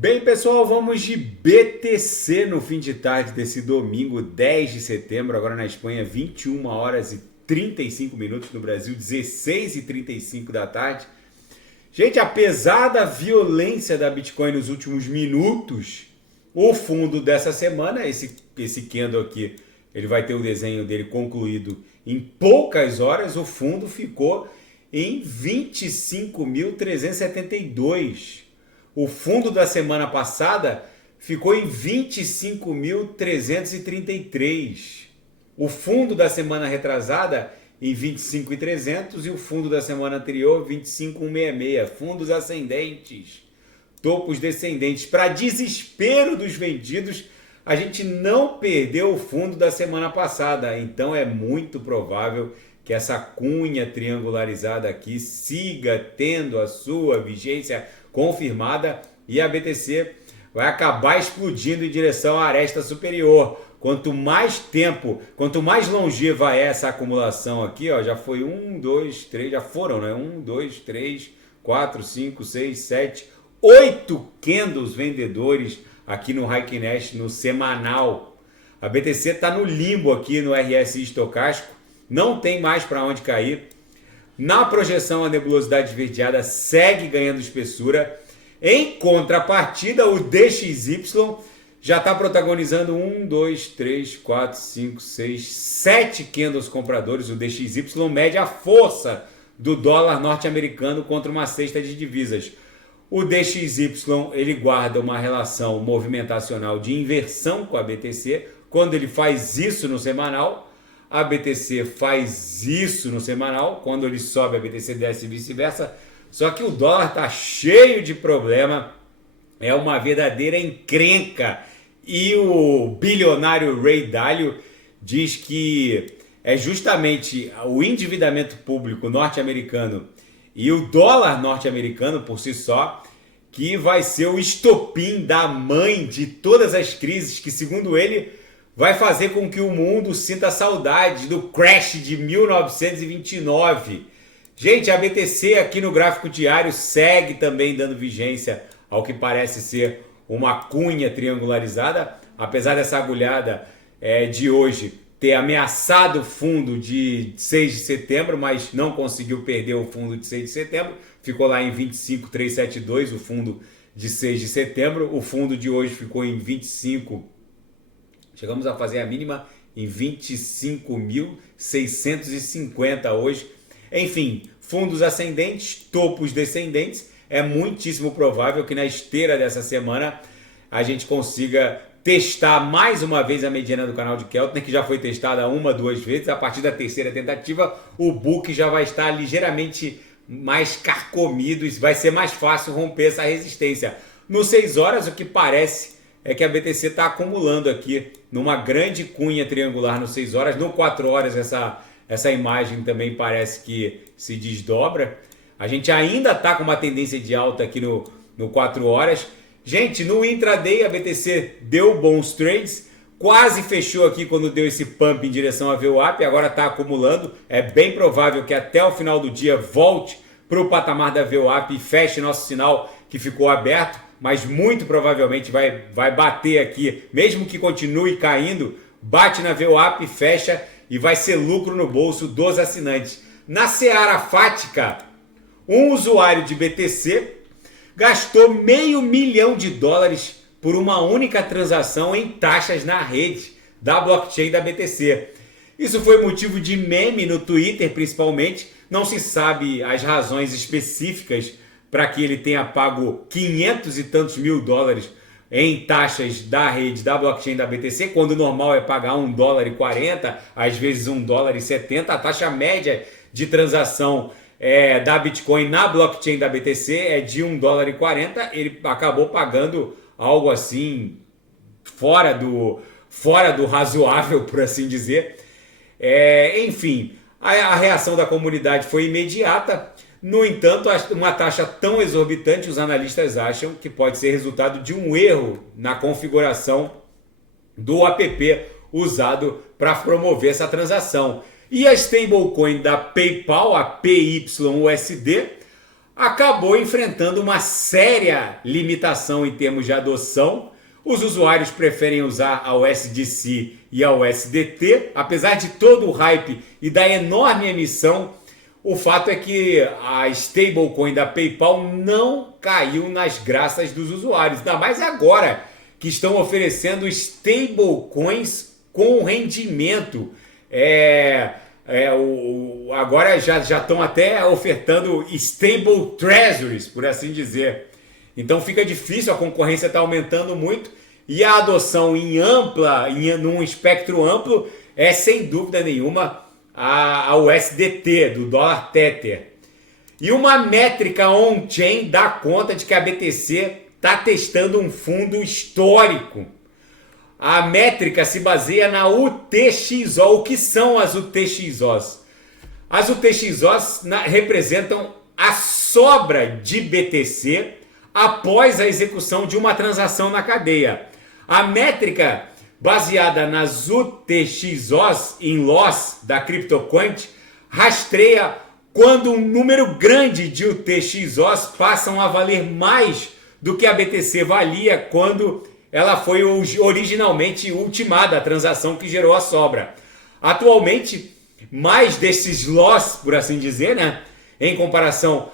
Bem, pessoal, vamos de BTC no fim de tarde desse domingo, 10 de setembro, agora na Espanha, 21 horas e 35 minutos, no Brasil, 16 e 35 da tarde. Gente, apesar da violência da Bitcoin nos últimos minutos, o fundo dessa semana, esse candle aqui, ele vai ter o desenho dele concluído em poucas horas, o fundo ficou em 25.372. O fundo da semana passada ficou em 25.333. O fundo da semana retrasada em 25.300 e o fundo da semana anterior 25.166. Fundos ascendentes, topos descendentes. Para desespero dos vendidos, a gente não perdeu o fundo da semana passada. Então é muito provável que essa cunha triangularizada aqui siga tendo a sua vigência confirmada e a BTC vai acabar explodindo em direção à aresta superior. Quanto mais tempo, quanto mais longeva é essa acumulação aqui, ó, já foi 1, 2, 3, já foram, né? 1, 2, 3, 4, 5, 6, 7, 8 candles vendedores aqui no Heikin Nash no semanal. A BTC está no limbo aqui no RSI estocástico, não tem mais para onde cair. Na projeção, a nebulosidade esverdeada segue ganhando espessura. Em contrapartida, o DXY já está protagonizando 1, 2, 3, 4, 5, 6, 7 candles compradores. O DXY mede a força do dólar norte-americano contra uma cesta de divisas. O DXY ele guarda uma relação movimentacional de inversão com a BTC. Quando ele faz isso no semanal, a BTC faz isso no semanal. Quando ele sobe, a BTC desce e vice-versa. Só que o dólar está cheio de problema. É uma verdadeira encrenca. E o bilionário Ray Dalio diz que é justamente o endividamento público norte-americano e o dólar norte-americano por si só que vai ser o estopim da mãe de todas as crises, que segundo ele vai fazer com que o mundo sinta saudade do crash de 1929. Gente, a BTC aqui no gráfico diário segue também dando vigência ao que parece ser uma cunha triangularizada, apesar dessa agulhada de hoje ter ameaçado o fundo de 6 de setembro, mas não conseguiu perder o fundo de 6 de setembro, ficou lá em 25.372, o fundo de 6 de setembro, o fundo de hoje ficou em 25. Chegamos a fazer a mínima em 25.650 hoje. Enfim, fundos ascendentes, topos descendentes. É muitíssimo provável que na esteira dessa semana a gente consiga testar mais uma vez a mediana do canal de Keltner, que já foi testada 1, 2 vezes. A partir da terceira tentativa, o book já vai estar ligeiramente mais carcomido e vai ser mais fácil romper essa resistência. No 6 horas, o que parece é que a BTC está acumulando aqui numa grande cunha triangular no 6 horas. No 4 horas essa imagem também parece que se desdobra. A gente ainda está com uma tendência de alta aqui no 4 horas. Gente, no intraday a BTC deu bons trades. Quase fechou aqui quando deu esse pump em direção a VWAP. Agora está acumulando. É bem provável que até o final do dia volte para o patamar da VWAP e feche nosso sinal que ficou aberto. Mas muito provavelmente vai bater aqui, mesmo que continue caindo, bate na VWAP, fecha e vai ser lucro no bolso dos assinantes. Na seara fática, um usuário de BTC gastou $500 milhão por uma única transação em taxas na rede da blockchain da BTC. Isso foi motivo de meme no Twitter, principalmente. Não se sabe as razões específicas para que ele tenha pago 500 e tantos mil dólares em taxas da rede da blockchain da BTC, quando o normal é pagar $1,40, às vezes $1,70. A taxa média de transação da Bitcoin na blockchain da BTC é de $1,40. Ele acabou pagando algo assim fora do razoável, por assim dizer. Enfim, a reação da comunidade foi imediata. No entanto, uma taxa tão exorbitante, os analistas acham que pode ser resultado de um erro na configuração do app usado para promover essa transação. E a stablecoin da PayPal, a PYUSD, acabou enfrentando uma séria limitação em termos de adoção. Os usuários preferem usar a USDC e a USDT, apesar de todo o hype e da enorme emissão. O fato é que a stablecoin da PayPal não caiu nas graças dos usuários, ainda mais agora que estão oferecendo stablecoins com rendimento. Agora já estão até ofertando stable treasuries, por assim dizer. Então fica difícil, a concorrência está aumentando muito e a adoção num espectro amplo é sem dúvida nenhuma a USDT, do dólar Tether. E uma métrica on-chain dá conta de que a BTC está testando um fundo histórico. A métrica se baseia na UTXO. O que são as UTXOs? As UTXOs representam a sobra de BTC após a execução de uma transação na cadeia. A métrica baseada nas UTXOs em loss da CryptoQuant rastreia quando um número grande de UTXOs passam a valer mais do que a BTC valia quando ela foi originalmente ultimada, a transação que gerou a sobra. Atualmente, mais desses loss, por assim dizer, né? Em comparação,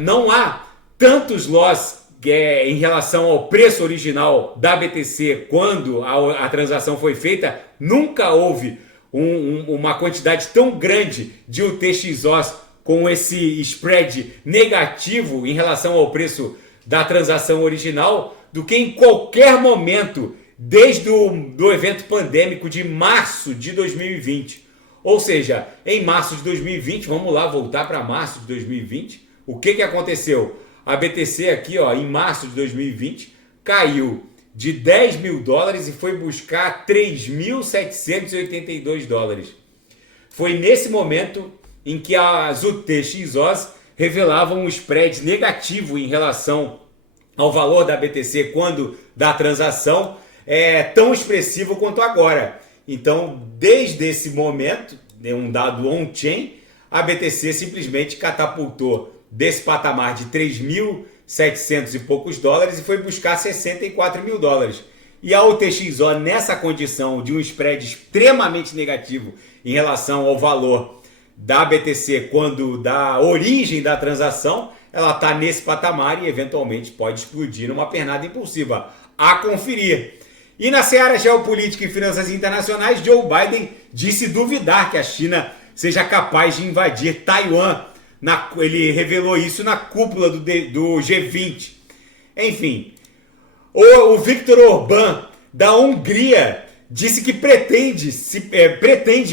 não há tantos loss em relação ao preço original da BTC quando a transação foi feita. Nunca houve uma quantidade tão grande de UTXOs com esse spread negativo em relação ao preço da transação original do que em qualquer momento desde o evento pandêmico de março de 2020. Ou seja, em março de 2020, vamos lá voltar para março de 2020, o que aconteceu? A BTC aqui, ó, em março de 2020, caiu de 10 mil dólares e foi buscar 3.782 dólares. Foi nesse momento em que as UTXOs revelavam um spread negativo em relação ao valor da BTC quando da transação tão expressivo quanto agora. Então, desde esse momento, um dado on-chain, a BTC simplesmente catapultou desse patamar de 3.700 e poucos dólares e foi buscar 64 mil dólares. E a UTXO, nessa condição de um spread extremamente negativo em relação ao valor da BTC quando da origem da transação, ela está nesse patamar e eventualmente pode explodir numa pernada impulsiva. A conferir. E na seara geopolítica e finanças internacionais, Joe Biden disse duvidar que a China seja capaz de invadir Taiwan. Ele revelou isso na cúpula do G20. Enfim, o Viktor Orbán, da Hungria, disse que pretende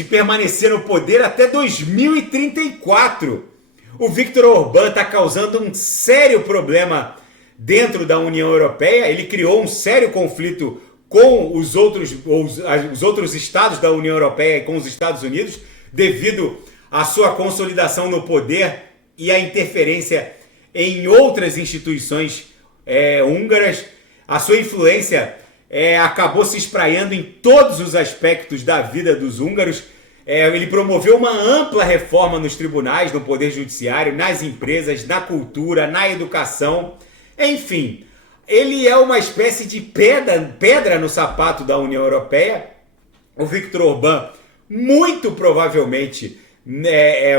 permanecer no poder até 2034. O Viktor Orbán está causando um sério problema dentro da União Europeia. Ele criou um sério conflito com os outros estados da União Europeia e com os Estados Unidos, devido à sua consolidação no poder e à interferência em outras instituições húngaras. A sua influência acabou se espraiando em todos os aspectos da vida dos húngaros. Ele promoveu uma ampla reforma nos tribunais, no poder judiciário, nas empresas, na cultura, na educação. Enfim, ele é uma espécie de pedra no sapato da União Europeia. O Viktor Orbán muito provavelmente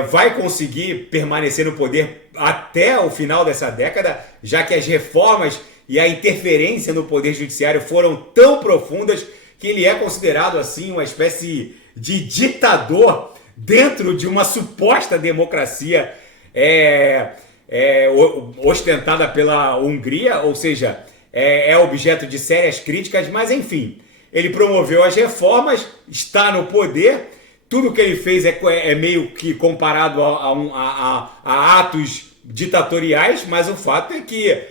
vai conseguir permanecer no poder até o final dessa década, já que as reformas e a interferência no poder judiciário foram tão profundas que ele é considerado assim uma espécie de ditador dentro de uma suposta democracia ostentada pela Hungria, ou seja, é objeto de sérias críticas, mas enfim, ele promoveu as reformas, está no poder, tudo que ele fez é meio que comparado a atos ditatoriais, mas o fato é que,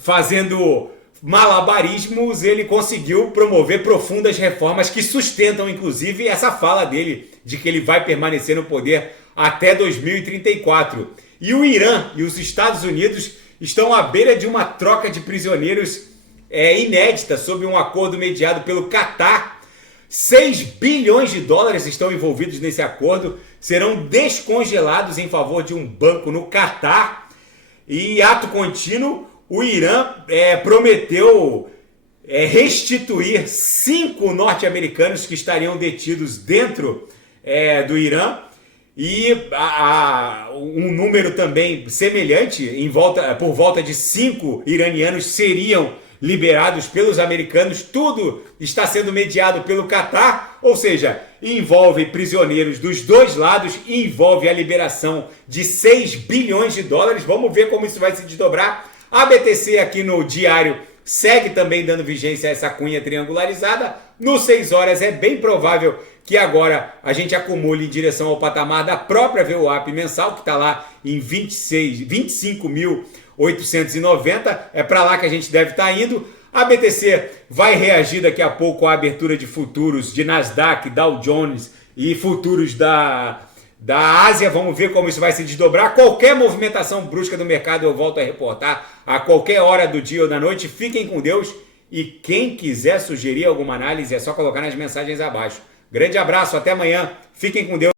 fazendo malabarismos, ele conseguiu promover profundas reformas que sustentam, inclusive, essa fala dele de que ele vai permanecer no poder até 2034. E o Irã e os Estados Unidos estão à beira de uma troca de prisioneiros inédita sob um acordo mediado pelo Catar. 6 bilhões de dólares estão envolvidos nesse acordo. serão descongelados em favor de um banco no Catar. E ato contínuo, o Irã prometeu restituir 5 norte-americanos que estariam detidos dentro do Irã. E um número também semelhante, por volta de 5 iranianos seriam liberados pelos americanos. Tudo está sendo mediado pelo Catar, ou seja, envolve prisioneiros dos dois lados, envolve a liberação de 6 bilhões de dólares. Vamos ver como isso vai se desdobrar. A BTC aqui no diário segue também dando vigência a essa cunha triangularizada. No 6 horas é bem provável que agora a gente acumule em direção ao patamar da própria VWAP mensal, que está lá em 25.890. É para lá que a gente deve estar indo. A BTC vai reagir daqui a pouco à abertura de futuros de Nasdaq, Dow Jones e futuros da Ásia. Vamos ver como isso vai se desdobrar. Qualquer movimentação brusca do mercado eu volto a reportar a qualquer hora do dia ou da noite. Fiquem com Deus e quem quiser sugerir alguma análise é só colocar nas mensagens abaixo. Grande abraço, até amanhã. Fiquem com Deus.